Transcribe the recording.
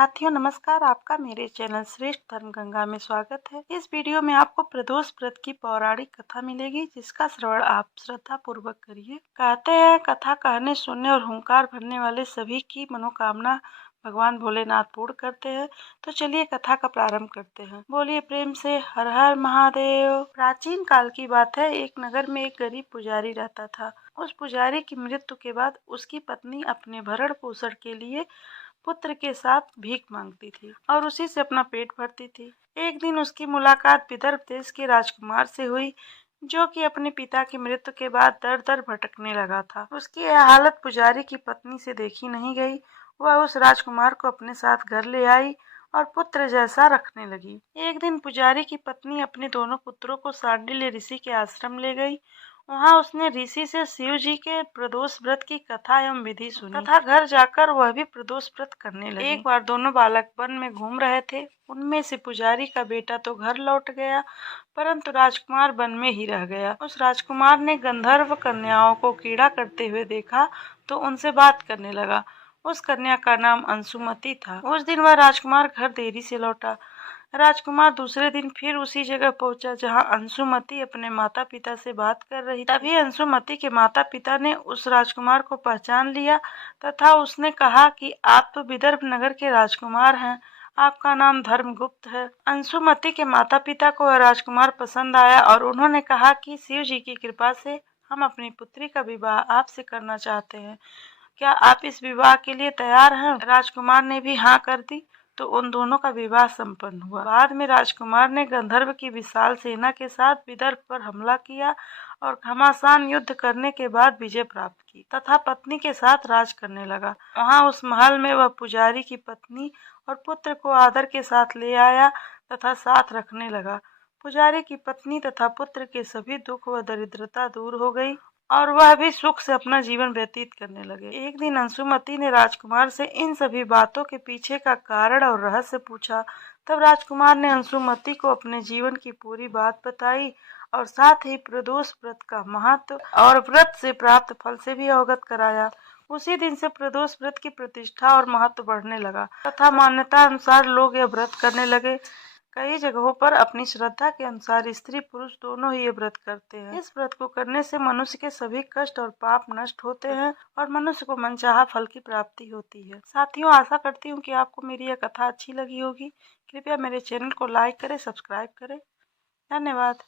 साथियों नमस्कार, आपका मेरे चैनल श्रेष्ठ धर्म गंगा में स्वागत है। इस वीडियो में आपको प्रदोष व्रत की पौराणिक कथा मिलेगी, जिसका श्रवण आप श्रद्धा पूर्वक करिए। कहते हैं कथा कहने सुनने और हुंकार भरने वाले सभी की मनोकामना भगवान भोलेनाथ पूर्ण करते हैं। तो चलिए कथा का प्रारंभ करते हैं। बोलिए प्रेम से हर हर महादेव। प्राचीन काल की बात है, एक नगर में एक गरीब पुजारी रहता था। उस पुजारी की मृत्यु के बाद उसकी पत्नी अपने भरण पोषण के लिए पुत्र के साथ भीख मांगती थी और उसी से अपना पेट भरती थी। एक दिन उसकी मुलाकात विदर्भ देश के राजकुमार से हुई, जो कि अपने पिता की मृत्यु के बाद दर दर भटकने लगा था। उसकी यह हालत पुजारी की पत्नी से देखी नहीं गई। वह उस राजकुमार को अपने साथ घर ले आई और पुत्र जैसा रखने लगी। एक दिन पुजारी की पत्नी अपने दोनों पुत्रों को शांडिल्य ऋषि के आश्रम ले गई। वहाँ उसने ऋषि से शिव जी के प्रदोष व्रत की कथा एवं विधि सुनी तथा घर जाकर वह भी प्रदोष व्रत करने लगी। एक बार दोनों बालक वन में घूम रहे थे। उनमें से पुजारी का बेटा तो घर लौट गया, परंतु राजकुमार वन में ही रह गया। उस राजकुमार ने गंधर्व कन्याओं को क्रीड़ा करते हुए देखा तो उनसे बात करने लगा। उस कन्या का नाम अंशुमति था। उस दिन वह राजकुमार घर देरी से लौटा। राजकुमार दूसरे दिन फिर उसी जगह पहुंचा जहां अंशुमति अपने माता पिता से बात कर रही। तभी अंशुमति के माता पिता ने उस राजकुमार को पहचान लिया तथा उसने कहा कि आप तो विदर्भ नगर के राजकुमार हैं, आपका नाम धर्मगुप्त है। अंशुमति के माता पिता को वह राजकुमार पसंद आया और उन्होंने कहा कि शिव जी की कृपा से हम अपनी पुत्री का विवाह आपसे करना चाहते हैं। क्या आप इस विवाह के लिए तैयार हैं? राजकुमार ने भी हाँ कर दी तो उन दोनों का विवाह संपन्न हुआ। बाद में राजकुमार ने गंधर्व की विशाल सेना के साथ विदर्भ पर हमला किया और घमासान युद्ध करने के बाद विजय प्राप्त की तथा पत्नी के साथ राज करने लगा। वहाँ उस महल में वह पुजारी की पत्नी और पुत्र को आदर के साथ ले आया तथा साथ रखने लगा। पुजारी की पत्नी तथा पुत्र के सभी दुख व दरिद्रता दूर हो गई और वह भी सुख से अपना जीवन व्यतीत करने लगे। एक दिन अंशुमति ने राजकुमार से इन सभी बातों के पीछे का कारण और रहस्य पूछा। तब राजकुमार ने अंशुमति को अपने जीवन की पूरी बात बताई और साथ ही प्रदोष व्रत का महत्व और व्रत से प्राप्त फल से भी अवगत कराया। उसी दिन से प्रदोष व्रत की प्रतिष्ठा और महत्व बढ़ने लगा तथा मान्यता अनुसार लोग यह व्रत करने लगे। कई जगहों पर अपनी श्रद्धा के अनुसार स्त्री पुरुष दोनों ही ये व्रत करते हैं। इस व्रत को करने से मनुष्य के सभी कष्ट और पाप नष्ट होते हैं और मनुष्य को मनचाहा फल की प्राप्ति होती है। साथियों, आशा करती हूँ कि आपको मेरी यह कथा अच्छी लगी होगी। कृपया मेरे चैनल को लाइक करें, सब्सक्राइब करें। धन्यवाद।